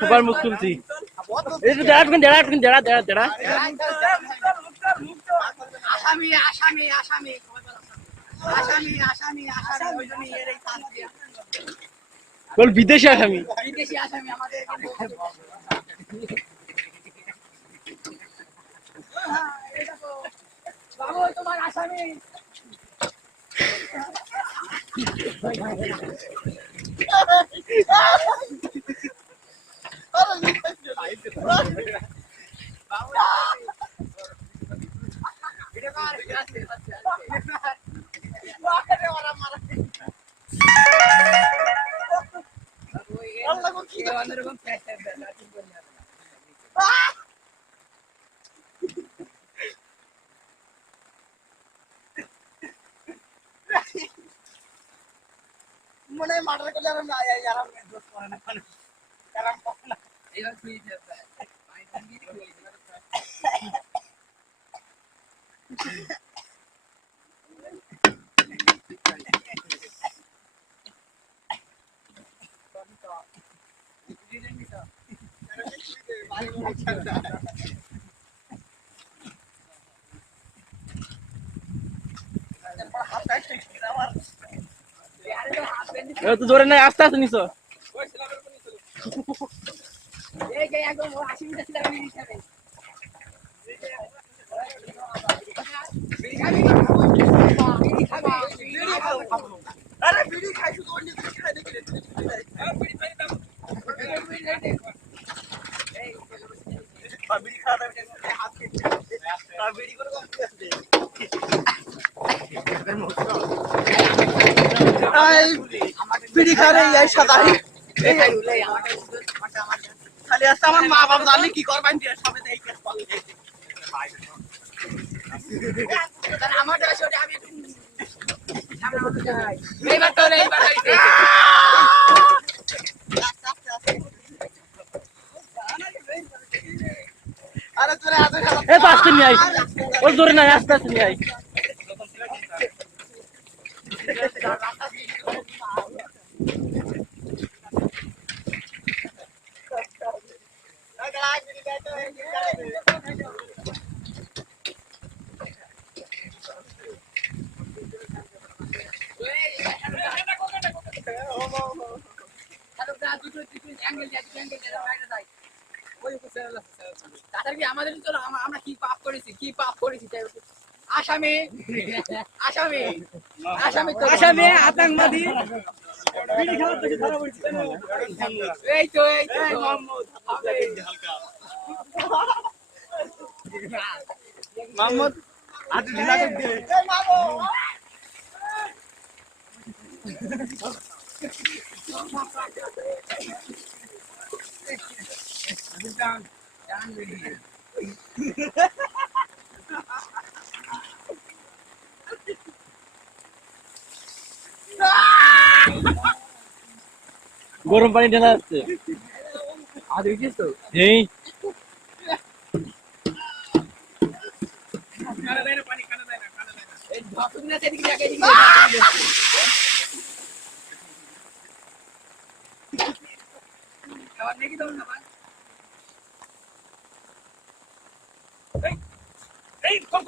সবার মুখ তুলছি এই যে দেড়া আসামি আসামি আসামি আসামি আসামি আসামি ওই জন্য এর এই কাজ দিয়া বল বিদেশি আসামি আমাদের বাবু তোমার আসামি মনে মার্ডার করলে আর না यार हम दोस्त করে না কারণ না এইবার খুঁজে যেতে ভাই সঙ্গীত খুঁজে তো জোরে নাই আস্তে আস্তে নিছো এই যে একদম 80 মিটার ছিল আমি হিসাবে আরে বিড়ি খাই শুধু অন্য কিছু খাই দেখি বিড়ি খাই দাও এই বিড়ি খাওয়া দাও হাত কেটে আর বিড়ি করে কম আছে এই বিড়ি খারে এই সাদাই এই খালি আছে আমার মা বাবা জানলে কি করবেন দিয়ে সবে এই কেস পালে আমার দেশে আমি এইবার তো এইবার আরে তোরে আজ এ তো আস্তে নিয়ে আই ওর জোরে নাই আস্তে আস্তে নিয়ে আই আমাদের আমরা কি পাপ করেছি আসামি আসামি আসামি আসামি আতঙ্কবাদী এই তো মোহাম্মদ আজ ঢিলা করে দে গরম পানি ঢেলা যাচ্ছে আজ দেখিস তো এই এই ঢাকুন না সেদিকে জায়গায় দিকে খাবার নাকি দাও না ভাই এই কম